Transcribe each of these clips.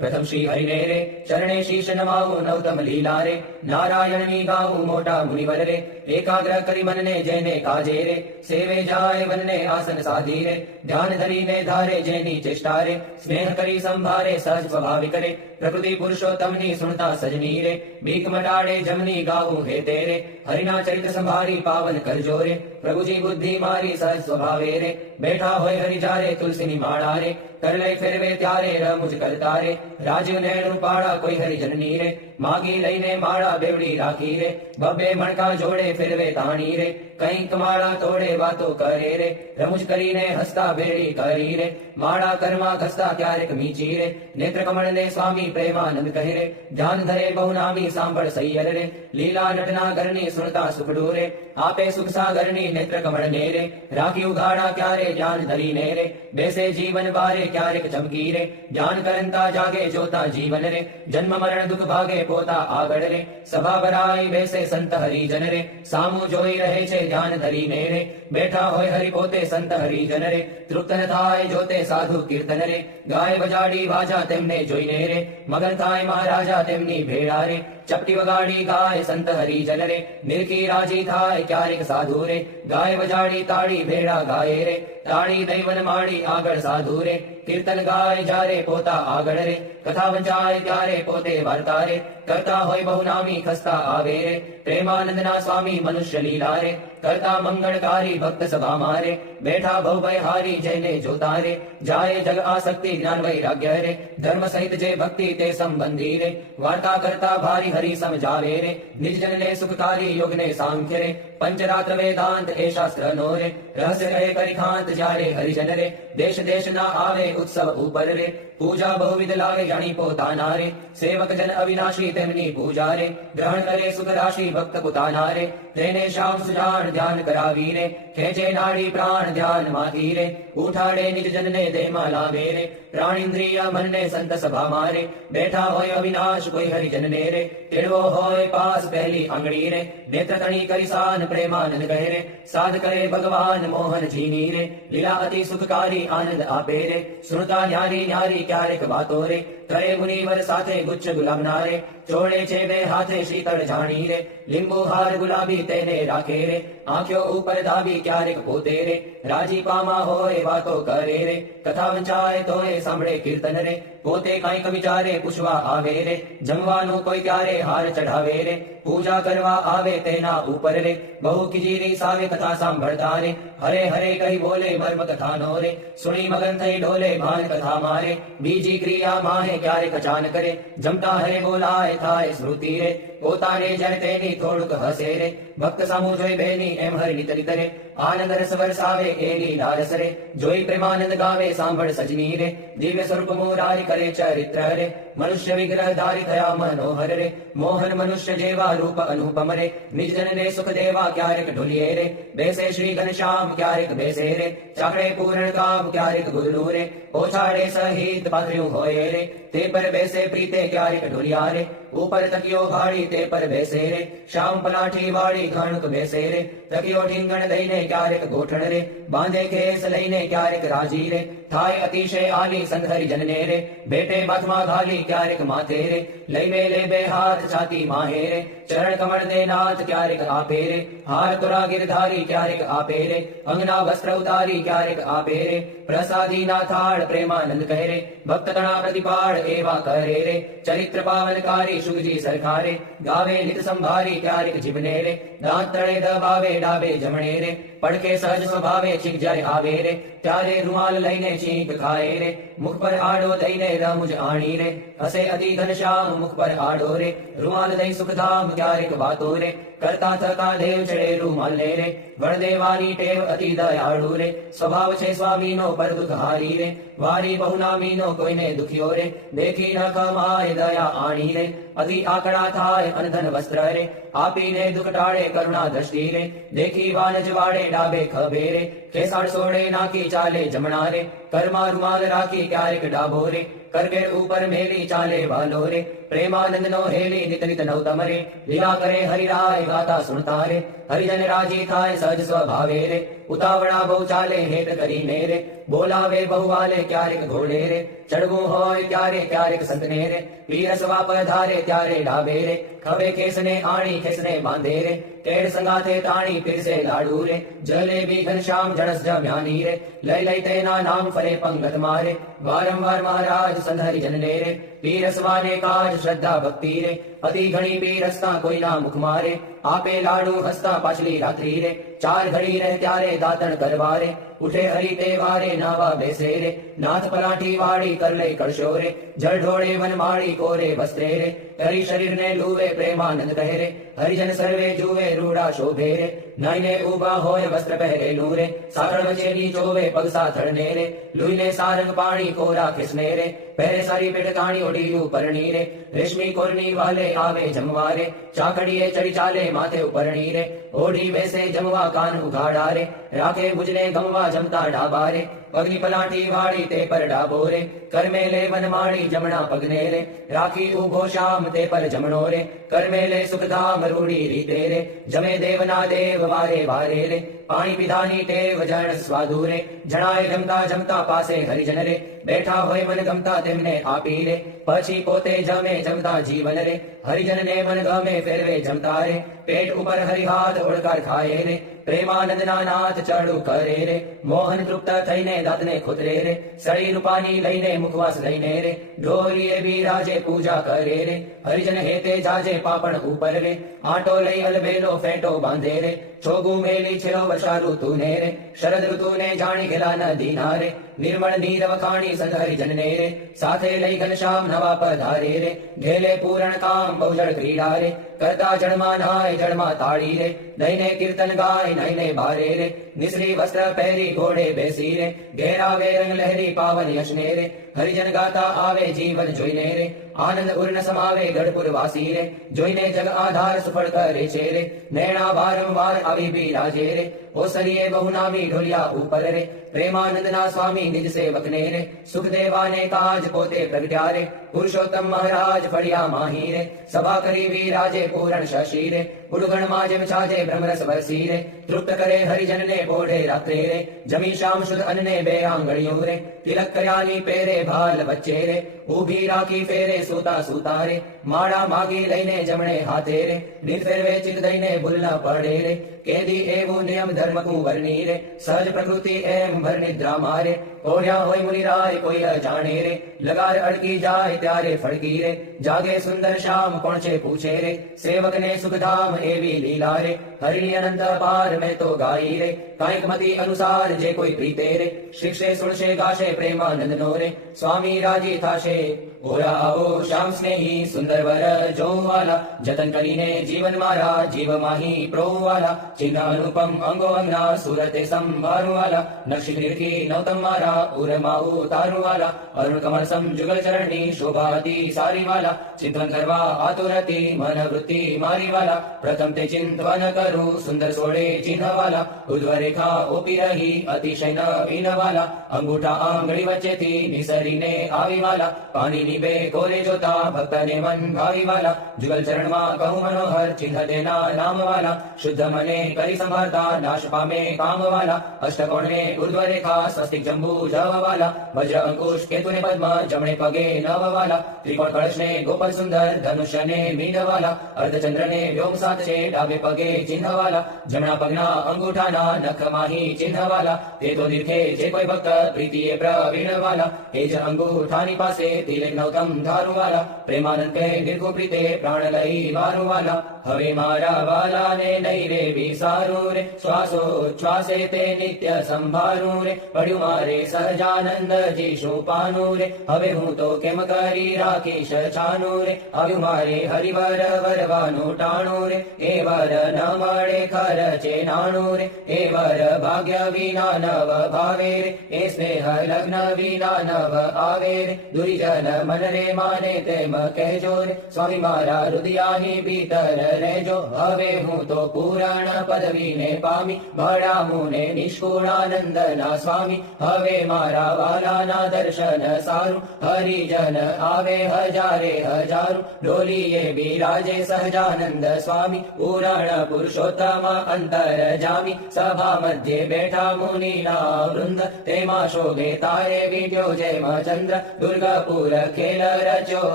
प्रथम श्री हरिने रे चरणे शीश नमाऊ नवतम लीला रे नारायण नी गाऊ मोटा मुनिवर रे एकाग्र करी मन ने जेने काजे रे सेवे जाय वन ने आसन साधी रे ध्यान धरी ने धारे जेनी चेष्टा रे स्नेह करी संभारे सहज स्वभाविक रे प्रकृति पुरुषोत्तम नी सुनता सजनी रे बीक मटाड़े जमनी गाऊ हे तेरे हरिना चरित संभारी पावन कर जोरे प्रभु जी बुद्धि मारी सहज स्वभावे रे बैठा होय हरि जारे तुलसी नी माड़ा रे कर ले फिर वे त्यारे र मुझ करता रे राजीव नैण रूपाड़ा कोई हरि जननी रे मागी लईने माड़ा बेवड़ी राखी रे बब्बे मणका जोड़े फिर वे ताणी रे कई कमाड़ा तोड़े बातो करे रे रमुज करी ने हस्ता बेड़ी करी रे माड़ा कर्मा खस्ता क्यारेक मीची रे नेत्र कमल ने स्वामी प्रेमानंद कहे रे ध्यान धरे बहुनामी सांभळ सैयर रे लीला नटना करनी सुनता सुखडू रे आपे सुख सागरनी नेत्र कमल ने रे राखी उघाड़ा क्यारे ज्ञान धरी ने रे बेसे जीवन बारे क्यारेक चमकी रे ज्ञान करंता जागे जोता जीवन रे जन्म मरण दुख भागे पोता આગળ રે સભા ભરાઈ બેસે સંત હરિજન રે સામુ જોઈ રહે છે ધ્યાન ધરી ને રે બેઠા હોય હરિ પોતે સંત હરિજન રે તૃપ્ત ન થાય જોતે સાધુ કીર્તન રે ગાય બજાડી વાજા તેમને જોઈને રે મગન થાય મહારાજા તેમની ભેળા રે ચપટી વગાડી ગાય સંત હરિજન રે નિરખી રાજી થાય ક્યારેક સાધુ રે ગાય બજાડી તાળી ભેળા ગાય રે તાળી દૈવન માડી આગળ સાધુ રે કીર્તન ગાય જારે પોતા આગળ રે કથા વંચાય ત્યારે પોતે વાર્તા રે કરતા હોય બહુનામી ખસ્તા આવે રે પ્રેમાનંદના સ્વામી મનુષ્ય લીલા રે કરતા મંગળકારી ભક્ત સભા મારે બેઠા ભવ ભય હારી જઈને જોતા રે જાય જગ આસક્તિ જ્ઞાન વૈરાગ્ય રે ધર્મ સહિત જે ભક્તિ તે સંબંધી રે વાર્તા કરતા ભારી હરિ સમજાવે રે નિજ જન ને સુખકારી યોગ ને સાંખ્ય રે પંચરાત્ર વેદાંત એ શાસ્ત્ર નો રે રહસ્ય કહે પરિખાંત જ્યારે હરિજન રે દેશ દેશ ના આવે ઉત્સવ ઉપર રે પૂજા બહુવિધ લાગે જાણી પોતાના રે સેવક જન અવિનાશી તેમની પૂજા રે ગ્રહણ કરે સુખ રાશિ ભક્ત પોતાના રે તેને શ્યામ સુજાણ ધ્યાન કરાવી રે ખેંચે નાડી પ્રાણ ધ્યાન માંથી રે ઉઠાડે નિજ જન ને દેહમાં લાવે રે પ્રાણિન્દ્રિય મન ને સંત સભા મારે બેઠા હોય અવિનાશ કોઈ હરિજન ને રે તેડવો હોય પાસ પહેલી આંગળી રે નેત્ર તણી કરી સાન પ્રેમાનંદ કહે રે સાધ કરે ભગવાન મોહન જીની રે લીલા અતિ સુખકારી આનંદ આપે રે સુનતા ન્યારી ન્યારી ક્યારેક વાતો રે કરે મુનિવર સાથે ગુચ્છ ગુલામના રે ચોળે છે બે હાથે શીતળ જાણી રે લીંબુ હાર ગુલાબી તેને રાખે રે આંખ્યો ઉપર દાબી ક્યારેક પોતે રે રાજી પામા હોય વાતો કરે રે કથા વંચાય તોય સાંભળે કીર્તન રે પોતે કાંઈક વિચારે પૂછવા આવે રે જમવાનું કોઈ ત્યારે હાર ચઢાવે રે પૂજા કરવા આવે તેના ઉપર રે બહુ કિજીરી સાવે કથા સાંભળતા રે હરે હરે કહી બોલે મર્મ કથાનો રે સુણી મગન થઈ ડોલે ભાન કથા મારે બીજી ક્રિયા માહે ક્યારેક અચાનક રે જમતા હરે બોલાય થાય સ્મૃતિ રે પોતાને જણ તેની થોડુંક હસે રે ભક્ત સામુ જોઈ બેની એમ હરિ નિત રે આનંદ રસ વરસાવે એની લારસ રે જોઈ પ્રેમાનંદ ગાવે સાંભળ સજની રે દિવ્ય સ્વરૂપ મોરારી કરે ચરિત્ર રે મનુષ્ય વિગ્રહ ધારી થયા મનોહર રે મોહન મનુષ્ય જેવા રૂપ અનુપમ રે નિજ જન ને સુખ દેવા ક્યારેક ઢોલીએ રે બેસે શ્રી ઘનશ્યામ ક્યારેક બેસે રે ચાકડે પૂરણ કામ ક્યારેક ગુરુ રે ઓછાડે સહિત પાત્ર્યું હોય રે તે પર બેસે પ્રીતે ક્યારેક ઢોલિયા રે ઉપર તકિયો ભાડી તે પર બેસે રે શ્યામ પલાઠી વાળી ઘણક બેસે રે તકિયો ઠીંગણ દઈને ક્યારેક ગોઠણ રે બાંધે કેસ લઈને ક્યારેક રાજી રે થાય અતિશય આલી સંધરી જનને રે બેટે બાથમાં ઘાલી ક્યારેક માથે રે લઈને લે બે હાથ છાતી માહે રે ચરણ કમળ દે નાથ ક્યારેક આપે રે હાર તુરા ગિરધારી ક્યારેક આપે રે અંગના વસ્ત્ર ઉતારી ક્યારેક આપે રે પ્રસાદી ના થાળ પ્રેમાનંદ કહે રે ભક્ત તણા પ્રતિપાળ એવા કરે રે ચરિત્ર પાવનકારી શુગજી સરખારે ગાવે નિત સંભારી ક્યારેક જીવને રે દાંત તળે દબાવે ડાબે જમણે રે પડકે સહજ સ્વભાવે છીક જ્યારે આવે રે ત્યારે રૂમાલ લઈને છીંક ખાય રે મુખ પર આડો દઈને રમુજ આણી રે હસે અતિ ઘનશ્યામ મુખ પર આડો રે રૂમાલ દઈ સુખધામ ક્યારેક વાતો રે કરતા થતા દેવ ચડે રૂમાલ લે રે વણદેવાની ટેવ અતિ દયાળુ રે સ્વભાવ છે સ્વામીનો પર દુઃખ હારી રે વારી બહુનામીનો કોઈને દુખ્યો રે દેખી ન કમાય દયા આણી રે અતિ આકડા થાય અનધન વસ્ત્ર રે આપીને દુઃખ ટાળે કરુણા દ્રષ્ટિ રે દેખી વાનજ વાડે ડાબે ખભે રે કેસાડ સોડે નાખી ચાલે જમણા રે, કરમાં રૂમાલ રાખી ક્યારેક ડાબો રે, કરકેર ઉપર મેલી ચાલે વાલો રે, પ્રેમાનંદ નો હેલી નિત નિત નવતમ રે, લીલા કરે હરિરાય ગાતા સુણતા રે, હરિજન રાજી થાય સહજ સ્વભાવે રે, ઉતાવળા બહુ ચાલે હેત કરીને રે, બોલાવે બહુ વાલે ક્યારેક ઘોડે રે, ચડવું હોય ત્યારે ક્યારેક સંતને રે, પીરસવા પધારે ત્યારે ડાબે રે, ખભે કેસને આણી ખેસને બાંધે રે, કેડ સંગાથે તાણી પીરસે લાડુ રે, જલેબી ઘનશ્યામ જણસ જમ્યાની રે, લઈ લઈ તેના નામ ફરે પંગત મારે, વારંવાર મહારાજ સંત હરિજનને રે, પીરસવાને કાજ શ્રદ્ધા ભક્તિ રે, અતિ ઘણી પીરસતા કોઈના મુખ મારે, આપે લાડુ હસતા પાછલી રાત્રિ રે, ચાર ઘડી રહે ત્યારે દાતણ કરવા રે, ઉઠે હરિ તે વારે નાવા બેસે રે, નાથ પલાઠી વાળી કર લે કળશો રે, જળ ઢોળે વનમાળી કોરે વસ્ત્રે રે, હરિ શરીરને લૂવે પ્રેમાનંદ કહે રે, હરિજન સર્વે જુએ રૂડા શોભે રે, નાઈને ઉભા હોય વસ્ત્ર પહેરેલું રે, સાકળ વચેલી ચોવે પગ સાથળને રે, લુઈને સારંગ પાણી કોરા ખિસને રે, પહેરે સારી પેટ તાણી ઓઢી પરણી રે, રેશમી કોરની વાલે આવે જમવા રે, ચાકડીએ ચડી ચાલે માથે ઉપરણી રે, ઓઢી બેસે જમવા કાન ઉઘાડા રે, રાખે ભુજને ગમવા જમતા ડાબા રે, પગની પલાઠી વાળી તે પર ડાબો રે, કરમે લે વનમાળી જમણા પગને રે, રાખી ઉભો શ્યામ તે પર જમણો રે, કરમે લે સુખધામ રૂડી રીતે રે, જમે દેવના દેવ વારે વારે રે, પાણી પીધાની ટેવ જણ સ્વાદુ રે, જણાય જમતા જમતા પાસે હરિજન રે, બેઠા હોય મન ગમતા તેમને આપી રે, પછી પોતે જમે જમતા જીવન રે, હરિજનને મન ગમે ફેરવે જમતા રે, પેટ ઉપર હરિહાથ ઓળકાર ખાય રે, પ્રેમાનંદના નાથ ચડું કરે રે, મોહન તૃપ્ત થઈને દાંતને ખોતરે રે, સળી રૂપાની લઈને મુખવાસ લઈને રે, ઢોલીએ બિરાજે પૂજા કરે રે, હરિજન હેતે જાજે પાપણ ઉપર રે, આંટો લઈ અલબેલો ફેંટો બાંધે રે, છોગું મેલી છેલો વર્ષા ઋતુને રે, શરદ ઋતુને જાણી ગેલા નદીના રે, નિર્મળ નીર વખાણી સંત હરિજનને રે, સાથે લઈ ઘનશ્યામ નવા પધારે રે, ઘેલે પૂરણ કામ બહુજળ ક્રીડા રે, કરતા જળમાં નાય જળમાં તાળી રે, દઈને કીર્તન ગાય નઈને બારે રે, નિસરી વસ્ત્ર પહેરી ઘોડે બેસી રે, ઘેરાવે રંગ લહેરી પાવન યશને રે, હરિજન ગાતા આવે જીવન જોઈને રે, આનંદ ઉર્ન સમાવે ગઢપુર વાસી રે, જોઈને જગ આધાર સફળ કરે છે રે, નૈણા વારંવાર આવી બિરાજે રે, ઓસરીએ બહુ નામી ઢોલિયા ઉપર રે, પ્રેમાનંદના સ્વામી નિજ સેવકને રે, સુખદેવાને કાજ પોતે પ્રગટ્યા રે, પુરુષોત્તમ મહારાજ ફળિયા માહી રે, સભા કરી વિરાજે પૂરણ શશી રે, ઉડગણમાં જેમ છાજે બ્રહ્મરસ વરસી રે, તૃપ્ત કરે હરિજનને પોઢે રાત્રે રે, જમી શામ શુદ્ધ અન્ને બે આંગળીઓ રે, તિલક કર્યાની પેરે ભાલ વચ્ચે રે, ઊભી રાખી ફેરે સૂતા સૂતા રે, માળા માગી લઈને જમણે હાથે રે, નિર્ફેરવે ચિત દઈને ભૂલ ન પડે રે, કેદી એવું નિયમ ધર્મ કુંવરની રે, સહજ પ્રકૃતિ એમ ભર નિદ્રા મારે, કોળ્યા હોય મુનિરાય કોઈ અજાણે રે, લગાર અડકી જાય ત્યારે ફડકી રે, જાગે સુંદર શ્યામ કોણ છે પૂછે રે, સેવકને સુખધામ એવી લીલા રે, હરિની અનંત પાર મેં તો ગાઈ રે, કાંઈક મતિ અનુસાર જે કોઈ પ્રીતે રે, શિક્ષે સુણશે ગાશે પ્રેમાનંદ નો રે, સ્વામી રાજી થાશે ઓરા આવો શ્યામ સ્નેહી સુંદર વર જોવાલા, જતન કરીને જીવન મારા જીવ માહી પ્રોવાલા, ચિહ્ન અનુપમ અંગો અંગના સુરતે સંભાળવાલા, નક્ષીથી નવતમ મારા ઉરમા ઉતારવાલા, અરુણ કમળ સમ જુગલ ચરણની શોભાતી સારીવાલા, ચિંતન કરવા આતુરતી મન વૃત્તિ મારીવાલા, પ્રથમ તે ચિંતવન કરું સુંદર સોડે ચિહ્નવાલા, ઉદ્વ રેખા ઓપી રહી અતિશય નવીનવાલા, અંગૂઠા આંગળી વચ્ચેથી નિસરીને આવીવાલા, પાણીની બે કોરે જોતા ભક્તને મન ભાવીવાલા, જુગલ ચરણમાં કહું મનોહર ચિહ્ન તેના નામવાલા, શુદ્ધ મને કરી સંભાળતા નાશ પામે કામવાલા, અષ્ટકોણને ઉર્ધ્વ રેખા સ્વસ્તિક જંબુ જવાલા, વજ્ર અંકુશ કેતુને પદ્મ જમણે પગે નવવાલા, ત્રિકોણ કળશને ગોપલ સુંદર ધનુષ્યને મીનવાલા, અર્ધચંદ્રને વ્યોમ સાત છે ડાબે પગે ચિહ્નવાલા, જમણા પગના અંગૂઠાના નખ માહી ચિહ્નવાલા, તે તો દીર્ઘે જે કોઈ ભક્ત પ્રીતિએ પ્રવીણવાલા, એ જ અંગૂઠાની પાસે તિલક નવતમ ધારુવાલા, પ્રેમાનંદ કહે દીર્ઘો પ્રીતે પ્રાણ લઈ વારુવાલા, હવે મારા વાલાને નહીં રે વિસારું રે, શ્વાસોચ્છ્વાસે તે નિત્ય સંભારું રે, પડ્યું મારે સહજાનંદજી શું પાનું રે, હવે હું તો કેમ કરી રાખીશ છાનું રે, આવ્યું મારે હરિવર વરવાનું ટાણું રે, એ વર ન મળે ખર્ચે નાણું રે, એ વર પર ભાગ્ય વિના નવ ભાવે રે એ સ્નેહ લગ્ન વિના નવ આવે રે દુર્જન મન રે માને તેમ કહેજો રે સ્વામી મારા હૃદયાની ભીતર રહેજો હવે હું તો પૂરણ પદવીને પામી ભણાવું ને નિષ્કુળાનંદના સ્વામી હવે મારા વાલાના દર્શન સારું હરિજન આવે હજારે હજારો ડોલીએ બિરાજે સહજાનંદ સ્વામી પૂરણ પુરુષોત્તમ અંતર જામી સભા મધ્યે બેઠા મુનિના વૃંદ તેમાં શોભે તારે વીટ્યો જેમ ચંદ્ર દુર્ગાપુર ખેલ રચ્યો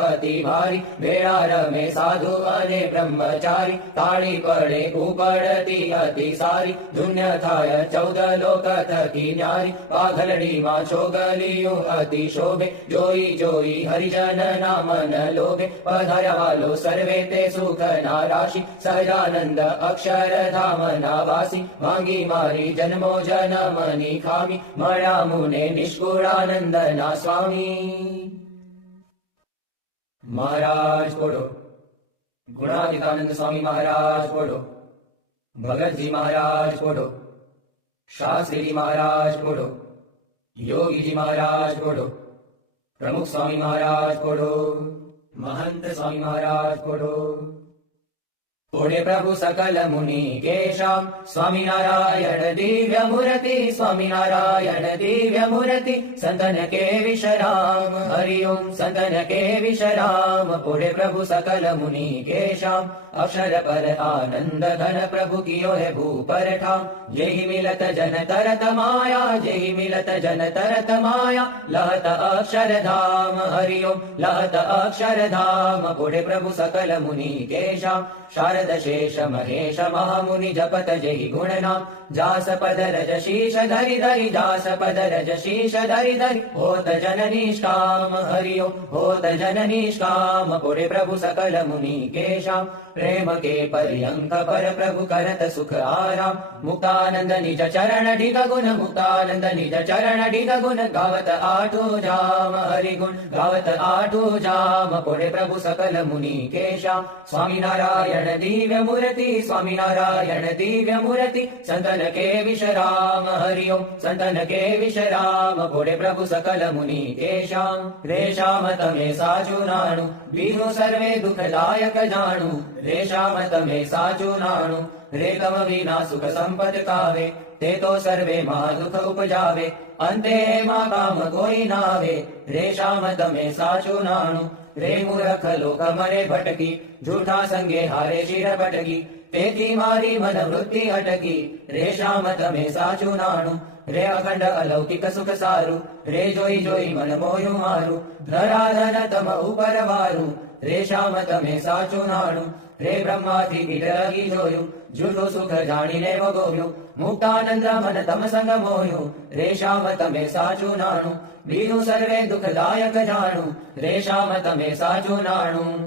અતિ ભારી વેળા રમે સાધુ અને બ્રહ્મચારી તાળી પડે ઉપડતી અતિ સારી ધુન્ય થાય 14 લોક થકી ન્યારી પાઘલડીમાં છોગલિયું અતિ શોભે જોઈ જોઈ હરિજન ના મન લોભે પધાર્યા વાલો સર્વે તે સુખ ના રાશિ સહજાનંદ અક્ષરધામ ના વાસી માંગી મારી જન્મો જન્મની ખામી મળ્યા મુને નિષ્કુળાનંદ ના સ્વામી. મહારાજ બોલો. ગુણાતીતાનંદ સ્વામી મહારાજ બોલો. ભગતજી મહારાજ બોલો. શાસ્ત્રીજી મહારાજ બોલો. યોગીજી મહારાજ બોલો. પ્રમુખ સ્વામી મહારાજ બોલો. महंत स्वामी महाराज बोलो. बोले प्रभु सकल मुनि केशाम स्वामी नारायण दिव्य मूर्ति स्वामी नारायण दिव्य मूर्ति संतन के विश्राम हरिओम संतन के विश्राम. बोले प्रभु सकल मुनि केशाम अक्षर पर आनंद घन प्रभु कियो है भू पर ठाम जेहि मिलत जन तरत माया जेहि मिलत जन तरत माया लहत अक्षर धाम हरिओम लहत अक्षर धाम. बोले प्रभु सकल मुनि केशाम शारद शेष महेश महामुनि जपत जेहि गुण नाम जास पद रज शीश धरि धरि जास पद रज शीश धरि धरि होत जन निष्काम हरिओम होत जन निष्काम. बोले प्रभु सकल मुनि केशाम प्रेम के पर्यंक पर प्रभु करत सुख आराम मुक्तानंद निज चरण ढिग गुण मुक्तानंद निज चरण ढिग गुण गावत आठो जाम हरि गुण गावत आठो जाम. बोले प्रभु सकल मुनि केशाम स्वामी नारायण दिव्य मूर्ति स्वामी नारायण दिव्य मूर्ति संतन के विश्राम हरिओम संतन के विश्राम. बोले प्रभु सकल मुनि केशाम रेशाम तमे साचु नाणु बीजु सर्वे दुखदायक जाणु रेशाम तमे साचु नाणु रे तम विना सुख संपद कावे ते तो सर्वे मा दुख उपजावे अंते मा काम कोई नावे रेशाम तमे साचु नाणु रे मूर्ख लोक मरे भटकी झूठा संगे हारे शिर पटकी તેથી મારી મન વૃત્તિ અટકી રેશામ તમે સાચું નાણું રે અખંડ અલૌકિક સુખ સારું રે જોઈ જોઈ મન મોયું મારું ધરાધન તમ ઉપર વારું રેશામ તમે સાચું નાણું રે બ્રહ્માથી પીઠ લગી જોયું જૂઠું સુખ જાણીને ભોગવ્યું મુક્તાનંદ મન તમ સંગ મોયું રેશામ તમે સાચું નાણું બીજું સર્વે દુઃખદાયક જાણું રેશામ તમે સાચું નાણું.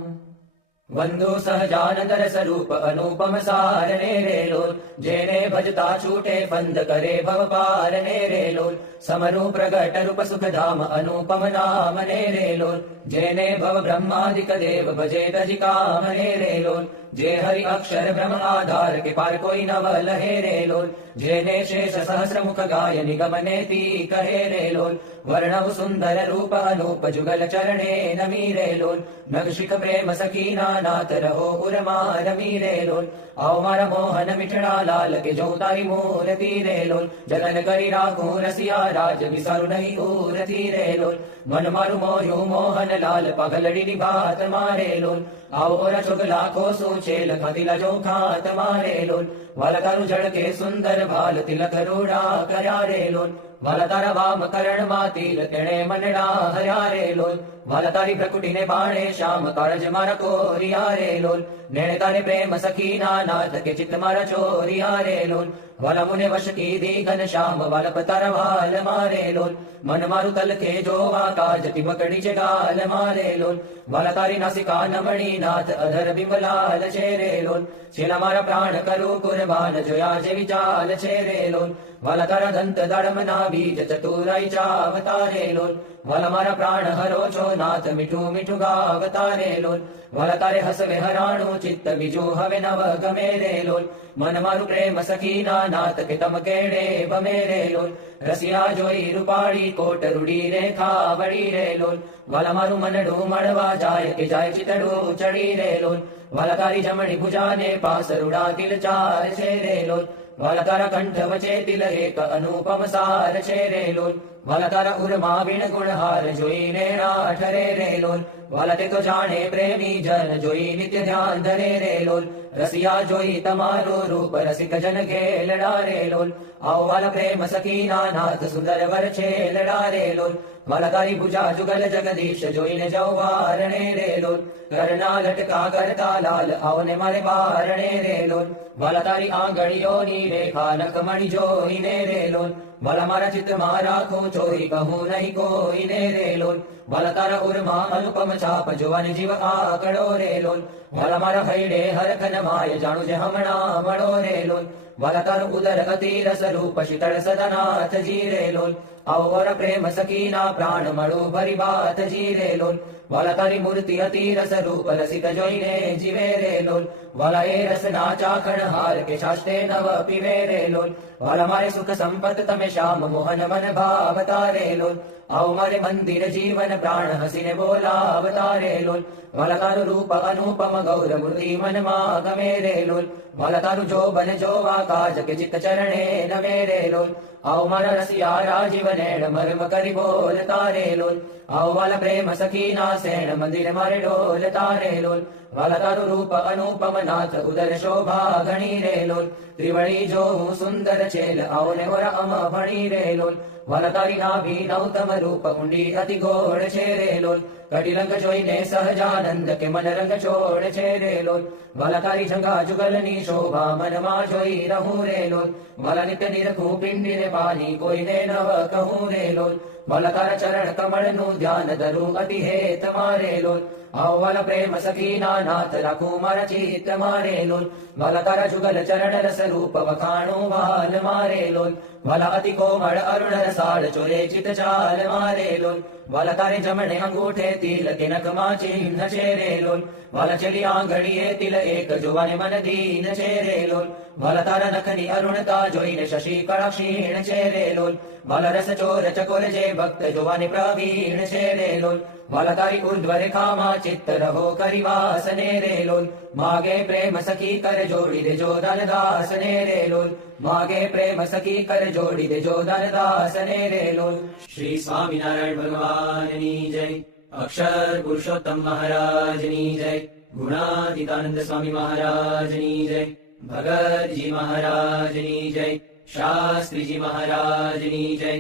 વંદો સહજાનંદ સ્વરૂપ અનુપમ સાર ને રે લોલ જેને ભજતા છૂટે બંધ કરે ભવ પાર ને રે લોલ સમરૂ પ્રગટ રૂપ સુખધામ અનુપમ નામ ને રે લોલ જેને ભવ બ્રહ્માદિક દેવ ભજે તજી કામ ને રે લોલ જે હરિ અક્ષર બ્રહ્મ આધાર કે પાર કોઈ નવ લહે રે લોલ જેને શેષ સહસ્ર મુખ ગાય નિગમને તી કહે રે લોલ વર્ણવ સુંદર રૂપ અનુપ જુગલ ચરણે નમી રે લોલ નગશિક પ્રેમ સખીના નાથ રહો પુરમાં રમી રે લોલ આવ મારા મોહન મીઠડા લાલ કે જો તારી મૂર્તિ રે લોલ જતન કરી રાખું રસિયા રાજ વિસારું નહીં ઉરથી રે લોલ મન મારું મોયું મોહન લાલ પગલડી ભાત મારે લોલ આવો ઓરા ચોક લાખો શું છે લખાતીલા જો ખાત મારે લોલ વાલ તારું ઝળકે સુંદર ભાલ તિલક રોડા કર્યા રે લોલ વાલ તારા વામ કરણ માં તિલ તેણે મનડા હર્યા રે લોલ વાલ તારી પ્રકૃતિને બાણે શ્યામ કાળજ મારા કોરિયા રે લોલ નેણે તારે પ્રેમ સખીના નાથ કે ચિત્ત મારા ચોરિયા રે લોલ વાલા મુને વશ કીધી ઘન શ્યામ વાલ પતાર વાલ મારે લોલ મન મારું તલકે જોવા કાજ ટીમકડી છે ગાલ મારે લોલ વાલા તારી નાસિકા નમણી નાથ અધર બિંબલાલ છે રે લોલ છેલ્લા મારા પ્રાણ કરું કુરબાન જોયા જેવી ચાલ છે રે લોલ વાલા તારા દંત દાડમના બીજ ચતુરાઈ ચાવતારે લોલ વાલા મારા પ્રાણ હરો છો નાથ મીઠું મીઠું ગાવતારે લોલ વાલા તારે હસવે હરાણું ચિત્ત બીજું હવે નવ ગમે રે લોલ મન મારું પ્રેમ સખીના નાથ કે તમ કેડે બમે રે લોલ રસિયા જોઈ રૂપાળી કોટ રૂડી રે ખાવડી રે લોલ વાલા મારું મનડું મળવા જાય કે જાય ચિતડું ચડી રે લોલ વાલા તારી જમણી ભુજાને પાસ રૂડા તિલ ચાર છે રે લોલ વાલા તારા કંઠ વચે તિલ એક અનુપમ સાર છે રે લોલ વાલા તારા ઉરમાં વિણ ગુણહાર જોઈ રેણા ઠરે રે લોલ વાલા તે તો જાણે પ્રેમી જન જોઈ નિત્ય ધ્યાન ધરે રે લોલ રસિયા જોઈ તમારું રૂપ રસિક જન ખેલડા રે લોલ આવો વાલા પ્રેમ સખીના નાથ સુંદર વર છે લડા રે લોલ વાલા તારી ભુજા જુગલ જગદીશ જોઈને જવારણે રે લોલ કરના લટકા કરતા લાલ આવને મારે બારણે રે લોલ વાલા તારી આંગળીઓની રેખા નખમણી જોઈને રે લોલ વાલા મારા ચિત્તમાં રાખો ચોરી કહું નહીં કોઈને રે લોલ વાલા તારા ઉરમાં અનુપમ છાપ જોવાની જીવ આકડો રે લોલ વાલા મારા હૈડે હરખન માય જાણું છે હમણાં મળો રે લોલ વાલા તારું ઉદર અતિ રસ રૂપ શીતળ સદનાથ જી રે લોલ આવો વર પ્રેમ સખીના પ્રાણ મળું ભરી બાત જી રે લોલ વાલા તારી મૂર્તિ અતિ રસ રૂપ રસિક જોઈને જીવે રે લોલ વાલા એ રસના ચાખણ હાર કે શાસ્તે નવ પીવે રે લોલ વાલા મારે સુખ સંપત તમે શ્યામ મોહન મન ભાવતા રે લોલ આવો મારે મંદિર જીવન પ્રાણ હસીને બોલાવતા રે લોલ વાલા તારું રૂપ અનુપમ ગૌર મૂર્તિ મનમાં ગમે રે લોલ વાલા તારું જોબન જોવા કાજ કે ચિત્ત ચરણે નમે રે લોલ આવો મારા રસિયા રાજીવ નેણ મર્મ કરી બોલતા રે લોલ આવો વાલા પ્રેમ સખીના સેણ મંદિર મારે ડોલતા રે લોલ વાલા તારું રૂપ અનુપમ નાથ ઉદર શોભા ગણી રે લોલ ત્રિવળી જોવું સુંદર છેલ આવો ને વર અમ ભણી રે લોલ વાલા તારી નાભી નૌતમ રૂપ ઊંડી અતિ ગોળ છે રે લોલ કટિરંગ જોઈને સહજાનંદ કે મન રંગ છોડ છે રે લોલ વાલા તારી જંગા જુગલની શોભા મનમાં જોઈ રહું રે લોલ વાલા નિત્ય નિરખું પિંડી ને પાની કોઈને નવ કહું રે લોલ વાલા તારા ચરણ કમળનું ધ્યાન ધરું અતિ હેત મારે લોલ આવો વાલા પ્રેમ સખીના નાથ રાખું મારા ચિત્ત મારે લોલ વાલા તારા જુગલ ચરણ રસ રૂપ વખાણું વાલ મારે લોલ વાલા અતિ કોમળ અરુણ રસાળ ચોરે ચિત ચાલ મારે લોલ વાલા તારે જમણે અંગૂઠે તિલ તિનકમાં ચિહ્ન છે રે લોલ વાલા ચલી આંગળીએ તિલ એક જોવાને મન દીન છે રે લોલ વાલા તારા નખની અરુણતા જોઈને શશી કળા ક્ષીણ છે રે લોલ વાલા રસ ચોર ચકોર જે ભક્ત જોવાને પ્રવીણ છે રે લોલ વાલા તારી ઉર્ધ્વ રેખામાં ચિત્ત રહો કરી વાસને રે લોલ માગે પ્રેમ સખી કર જોડી દેજો દાનદાસને રે લોલ માગે પ્રેમ સખી કર જોડી દેજો દાનદાસને રે લોલ શ્રી સ્વામિનારાયણ ભગવાનની જય અક્ષર પુરુષોત્તમ મહારાજની જય ગુણાતીતાનંદ સ્વામી મહારાજની જય ભગતજી મહારાજની જય શાસ્ત્રીજી મહારાજની જય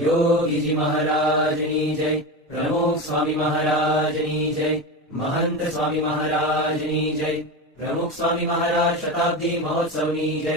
યોગીજી મહારાજની જય પ્રમુખ સ્વામી મહારાજની જય મહંત સ્વામી મહારાજની જય પ્રમુખ સ્વામી મહારાજ શતાબ્દી મહોત્સવની જય